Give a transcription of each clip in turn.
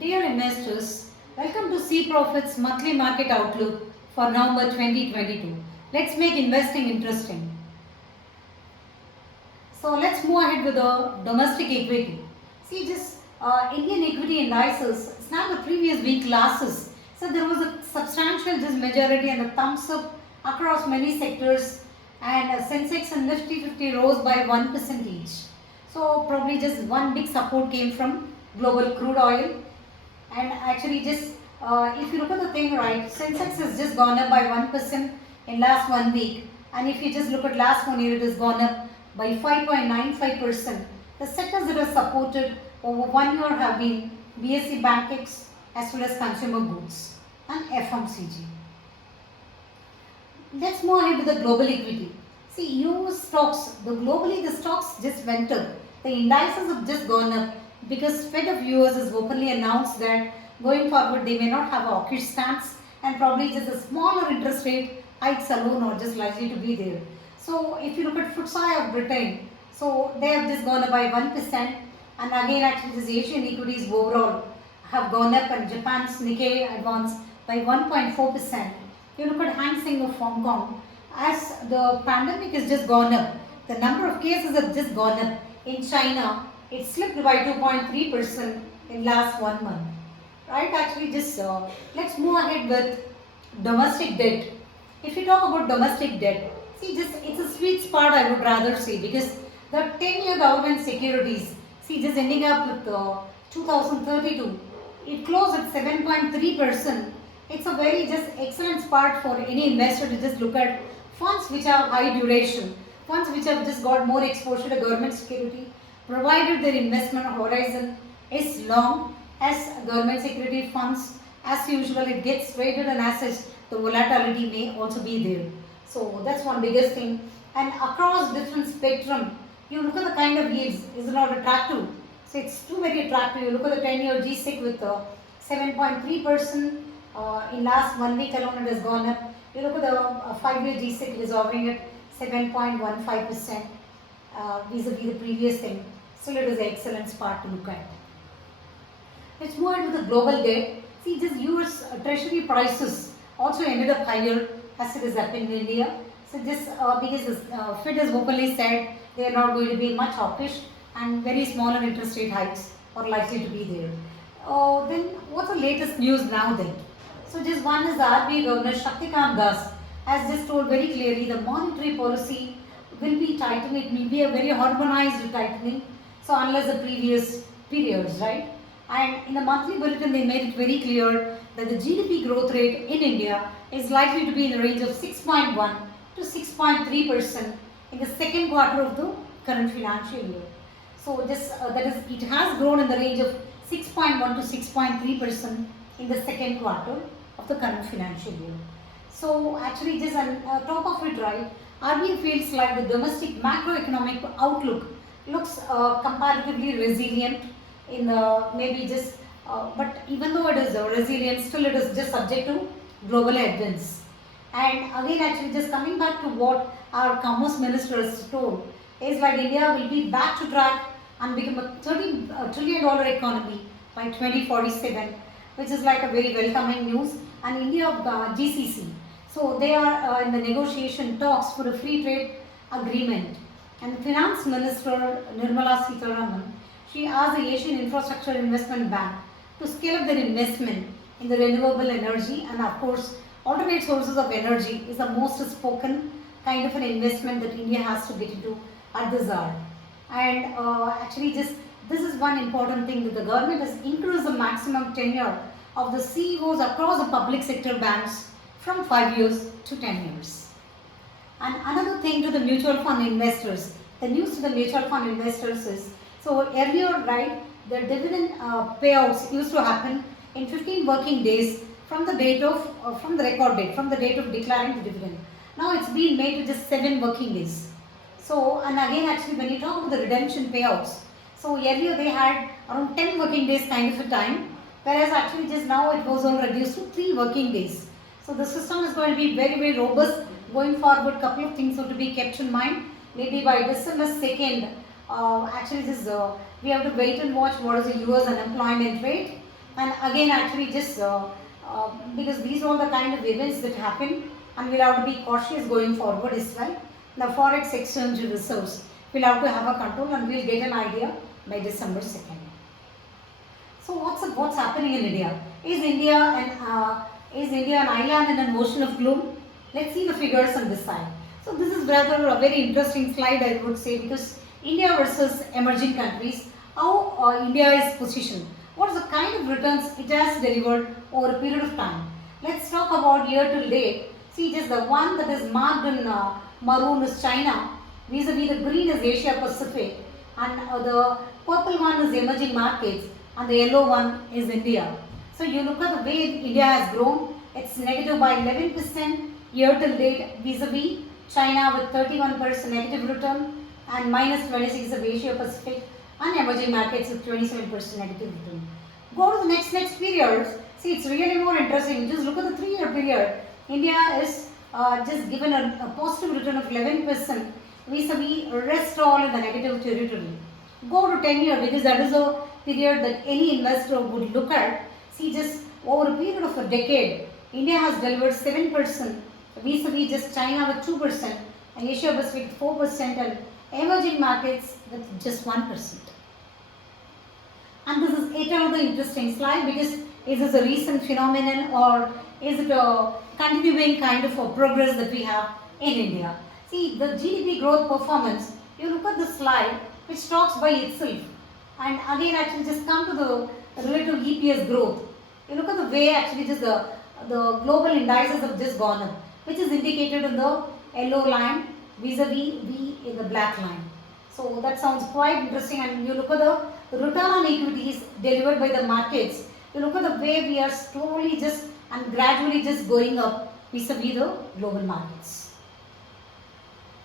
Dear investors, welcome to cPROFIT's monthly market outlook for November 2022. Let's make investing interesting. So let's move ahead with the domestic equity. See, just Indian equity indices snapped the previous week losses. So there was a substantial just majority and a thumbs up across many sectors, and Sensex and Nifty 50 rose by 1% each. So probably just one big support came from global crude oil, and actually just if you look at the thing, right, Sensex has just gone up by 1% in last 1 week, and if you just look at last 1 year, it has gone up by 5.95%. The sectors that are supported over 1 year have been BSE Bankex as well as consumer goods and FMCG. Let's move ahead with the global equity. See, US stocks, globally the stocks just went up. The indices have just gone up because Fed of US has openly announced that going forward they may not have a hawkish stance, and probably just a smaller interest rate hikes alone are just likely to be there. So if you look at FTSE of Britain, so they have just gone up by 1%, and again actually this Asian equities overall have gone up, and Japan's Nikkei advanced by 1.4%. You look at Hang Seng of Hong Kong, as the pandemic has just gone up, the number of cases have just gone up. In China, it slipped by 2.3% in last 1 month. Right, actually just let's move ahead with domestic debt. If you talk about domestic debt, see, just it's a sweet spot, I would rather say, because the 10-year government securities, see, just ending up with 2032, it closed at 7.3%. It's a very just excellent spot for any investor to just look at funds which have high duration, funds which have just got more exposure to government security, provided their investment horizon is long. As government security funds, as usual, it gets traded, and as such the volatility may also be there. So that's one biggest thing. And across different spectrum, you look at the kind of yields, is not attractive. So it's too very attractive. You look at the 10-year G-Sec with 7.3%. In last 1 week alone, it has gone up. You look at the 5-year G-Sec, it is hovering at 7.15% vis-a-vis the previous thing. Still, it is an excellent spot to look at. Let's move on to the global debt. See, this US treasury prices also ended up higher as it is up in India. So this because this, Fed has openly said they are not going to be much hawkish, and very smaller interest rate hikes are likely to be there. Then what's the latest news now then? So just one is the RBI Governor Shaktikant Das has just told very clearly the monetary policy will be tightened. It will be a very harmonized tightening. So unless the previous periods, right? And in the monthly bulletin, they made it very clear that the GDP growth rate in India is likely to be in the range of 6.1 to 6.3% in the second quarter of the current financial year. So this that is, it has grown in the range of 6.1 to 6.3% in the second quarter of the current financial year. So actually, just on top of it, right, RBI feels like the domestic macroeconomic outlook looks comparatively resilient in the maybe just but even though it is resilient, still it is just subject to global headwinds. And again, actually just coming back to what our commerce minister has told, is like India will be back to track and become a $30 trillion economy by 2047, which is like a very welcoming news. And India GCC, so they are in the negotiation talks for a free trade agreement, and Finance Minister Nirmala Sitharaman, she asked the Asian Infrastructure Investment Bank to scale up their investment in the renewable energy, and of course alternate sources of energy is the most spoken kind of an investment that India has to get into at this hour. And actually just this is one important thing, that the government has increased the maximum tenure of the CEOs across the public sector banks from 5 years to 10 years. And another thing to the mutual fund investors, the news to the mutual fund investors is, so earlier, right, the dividend payouts used to happen in 15 working days from the date of, from the record date, from the date of declaring the dividend. Now it's been made to just 7 working days. So, and again actually when you talk about the redemption payouts, so earlier they had around 10 working days kind of a time, whereas actually just now it was all reduced to 3 working days. So the system is going to be very, very robust going forward. Couple of things have to be kept in mind. Maybe by December 2nd, actually this we have to wait and watch what is the US unemployment rate, And again actually just because these are all the kind of events that happen, and we'll have to be cautious going forward as well. The forex exchange reserves, we'll have to have a control, and we'll get an idea by December 2nd. So what's happening in India? Is India an island in an ocean of gloom? Let's see the figures on this side. So this is rather a very interesting slide, I would say, because India versus emerging countries, how India is positioned, what is the kind of returns it has delivered over a period of time. Let's talk about year till date. See, just the one that is marked in maroon is China, vis-a-vis the green is Asia Pacific, and the purple one is emerging markets, and the yellow one is India. So you look at the way India has grown, it's negative by 11% year till date vis-a-vis China with 31% negative return, and minus 26 of Asia Pacific, and emerging markets with 27% negative return. Go to the next periods. See, it's really more interesting. Just look at the 3-year period. India is just given a positive return of 11% vis-a-vis rest all in the negative territory. Go to 10-year, because that is a period that any investor would look at. See, just over a period of a decade, India has delivered 7% vis-a-vis just China with 2%, and Asia Pacific 4%, and emerging markets with just 1%. And this is yet another interesting slide, because is this a recent phenomenon, or is it a continuing kind of a progress that we have in India? See, the GDP growth performance, you look at the slide which talks by itself, and again actually just come to the relative EPS growth. You look at the way actually just the global indices have just gone up, which is indicated in the yellow line vis-a-vis V in the black line. So that sounds quite interesting, and you look at the return on equities delivered by the markets. You look at the way we are slowly just and gradually just going up vis-a-vis the global markets.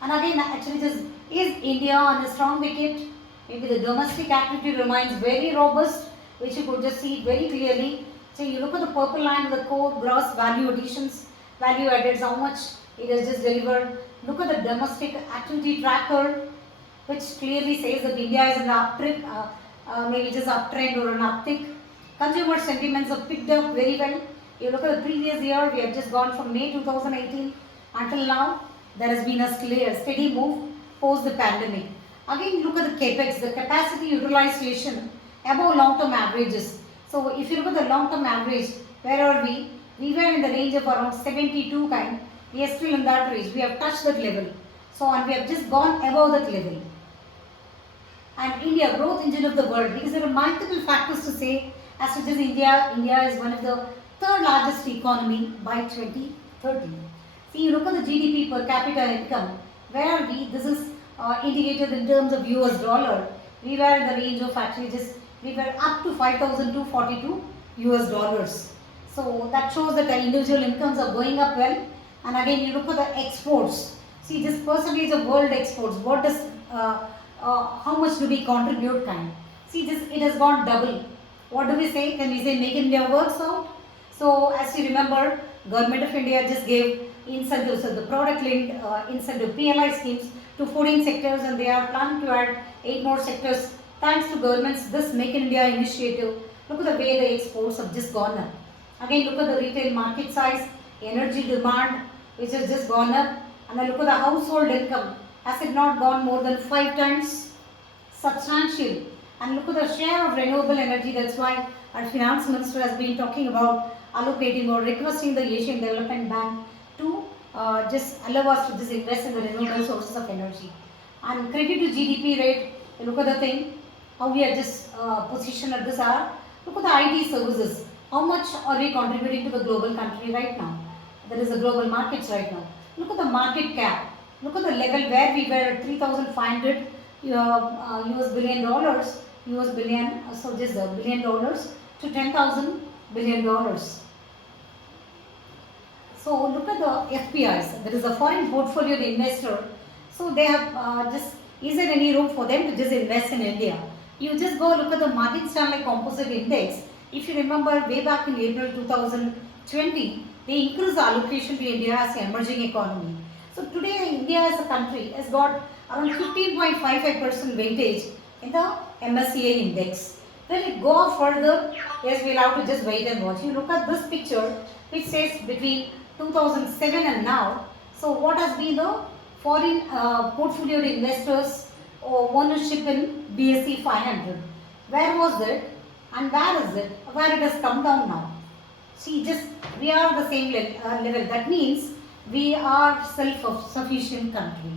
And again actually just is India on a strong wicket? Maybe the domestic activity remains very robust, which you could just see very clearly. So you look at the purple line, the core gross value additions, value added, how much it has just delivered. Look at the domestic activity tracker, which clearly says that India is in the uptrend, maybe just uptrend or an uptick. Consumer sentiments have picked up very well. You look at the previous year, we have just gone from May 2018 until now. There has been a steady move post the pandemic. Again, look at the capex, the capacity utilization above long-term averages. So if you look at the long-term average, where are we? We were in the range of around 72 kind. We are still in that range. We have touched that level. So, and we have just gone above that level. And India, growth engine of the world, because there are multiple factors to say as to this India. India is one of the third largest economy by 2030. See, you look at the GDP per capita income. Where are we? This is indicated in terms of US dollar. We were in the range of actually just, we were up to 5,242 US dollars. So that shows that the individual incomes are going up well. And again, you look at the exports. See, this percentage of world exports, what does, how much do we contribute kind? See, this, it has gone double. What do we say? Can we say Make India Works out? So as you remember, Government of India just gave incentives, so the product linked incentive PLI schemes to 14 sectors, and they are planning to add 8 more sectors thanks to government's this Make in India initiative. Look at the way the exports have just gone up. Again, look at the retail market size, energy demand which has just gone up, and then look at the household income. Has it not gone more than 5 times? Substantial. And look at the share of renewable energy. That's why our finance minister has been talking about allocating or requesting the Asian Development Bank to just allow us to just invest in the renewable sources of energy. And credit to GDP rate, look at the thing, how we are just positioned at this hour. Look at the IT services. How much are we contributing to the global country right now? There is a global markets right now. Look at the market cap. Look at the level where we were at 3,500 US billion dollars, US billion, so just the billion dollars to 10,000 billion dollars. So look at the FPIs. There is a foreign portfolio investor. So they have just, is there any room for them to just invest in India? You just go look at the Morgan Stanley Composite Index. If you remember way back in April 2020, they increased the allocation to India as an emerging economy. So today India as a country has got around 15.55% weightage in the MSCI index. Will it go further? Yes, we'll have to just wait and watch. You look at this picture which says between 2007 and now. So what has been the foreign portfolio investors or ownership in BSE 500? Where was it and where is it? Where it has come down now? See, just we are the same level. That means we are self-sufficient country.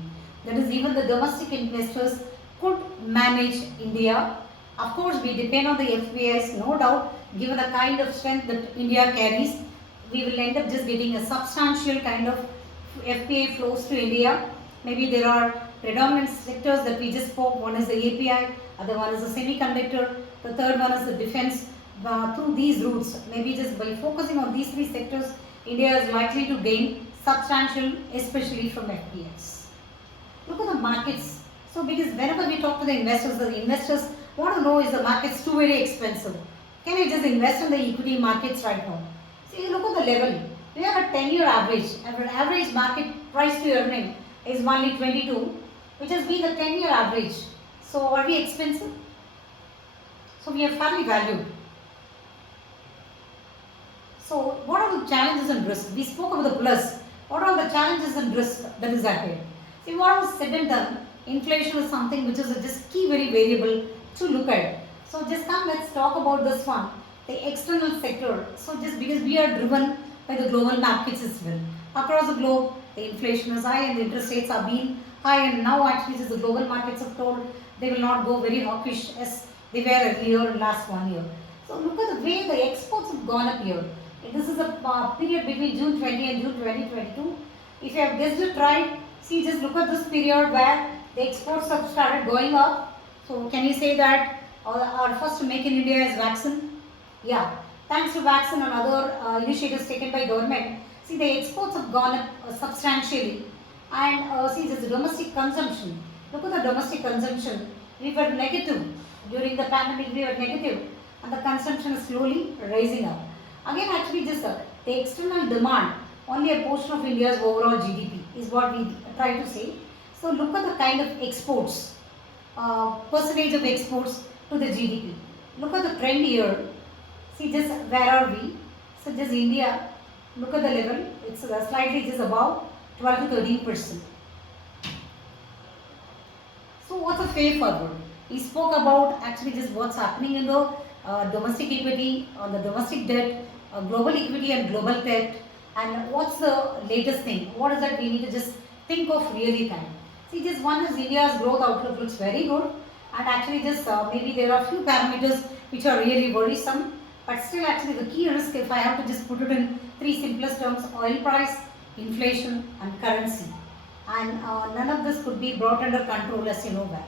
That is, even the domestic investors could manage India. Of course, we depend on the FPIs, no doubt. Given the kind of strength that India carries, we will end up just getting a substantial kind of FPI flows to India. Maybe there are predominant sectors that we just spoke. One is the API, other one is the semiconductor, the third one is the defense. Through these routes, maybe just by focusing on these three sectors, India is likely to gain substantial, especially from FPIs. Look at the markets. So because whenever we talk to the investors want to know, is the markets too very expensive? Can I just invest in the equity markets right now? See, look at the level. We have a 10-year average. Our average market price to earning is only 22, which has been the 10-year average. So are we expensive? So we are fairly valued. So what are the challenges and risks? We spoke about the plus. What are the challenges and risks that is ahead? See, what was said and done, inflation is something which is a just key very variable to look at. So just come, let's talk about this one, the external sector. So just because we are driven by the global markets as well. Across the globe, the inflation is high and the interest rates are being high, and now actually just the global markets have told they will not go very hawkish as they were earlier in last 1 year. So look at the way the exports have gone up here. This is a period between June 20 and June 2022. If you have guessed it right, see, just look at this period where the exports have started going up. So can you say that our first make in India is vaccine? Yeah, thanks to vaccine and other initiatives taken by government, see, the exports have gone up substantially. And see, this domestic consumption. Look at the domestic consumption. We were negative during the pandemic. We were negative, and the consumption is slowly rising up. Again, actually, just the external demand, only a portion of India's overall GDP is what we try to say. So look at the kind of exports, percentage of exports to the GDP. Look at the trend here. See, just where are we? So just India, look at the level. It's slightly just above 12 to 13%. So what's the way forward? We spoke about actually just what's happening in the domestic equity, on the domestic debt, global equity and global debt, and what's the latest thing? What is that we need to just think of really time? See, just one is India's growth outlook looks very good, and actually just maybe there are few parameters which are really worrisome, but still actually the key risk, if I have to just put it in three simplest terms, oil price, inflation and currency. And none of this could be brought under control, as you know well.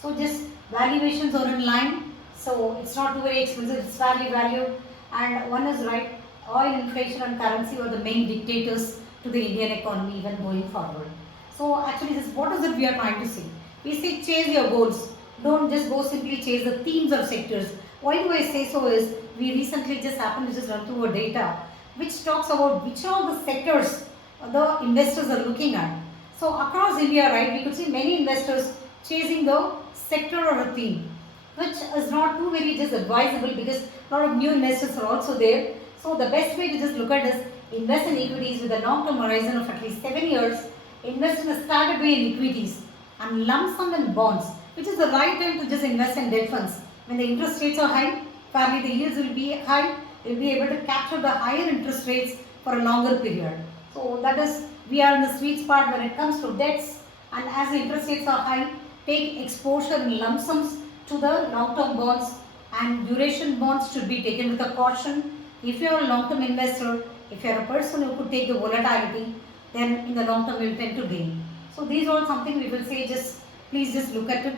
So just valuations are in line, so it's not too very expensive, it's fairly valued, and one is right, oil, inflation and currency are the main dictators to the Indian economy even going forward. So actually this, what is it we are trying to say? We say chase your goals, don't just go simply chase the themes of sectors. Why do I say so is, we recently just happened to just run through a data which talks about which are the sectors the investors are looking at. So across India, right, we could see many investors chasing the sector or a theme, which is not too very just advisable because a lot of new investors are also there. So the best way to just look at is invest in equities with a long-term horizon of at least 7 years, invest in a startup way in equities and lump sum in bonds, which is the right time to just invest in debt funds. When the interest rates are high, probably the yields will be high, you'll be able to capture the higher interest rates for a longer period. So that is, we are in the sweet spot when it comes to debts, and as the interest rates are high, take exposure in lump sums to the long-term bonds, and duration bonds should be taken with a caution. If you are a long-term investor, if you are a person who could take the volatility, then in the long term you will tend to gain. So these are something we will say, just please just look at it,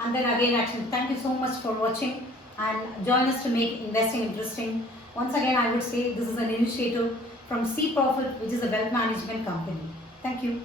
and then again actually thank you so much for watching and join us to make investing interesting. Once again I would say this is an initiative from cPROFIT, which is a wealth management company. Thank you.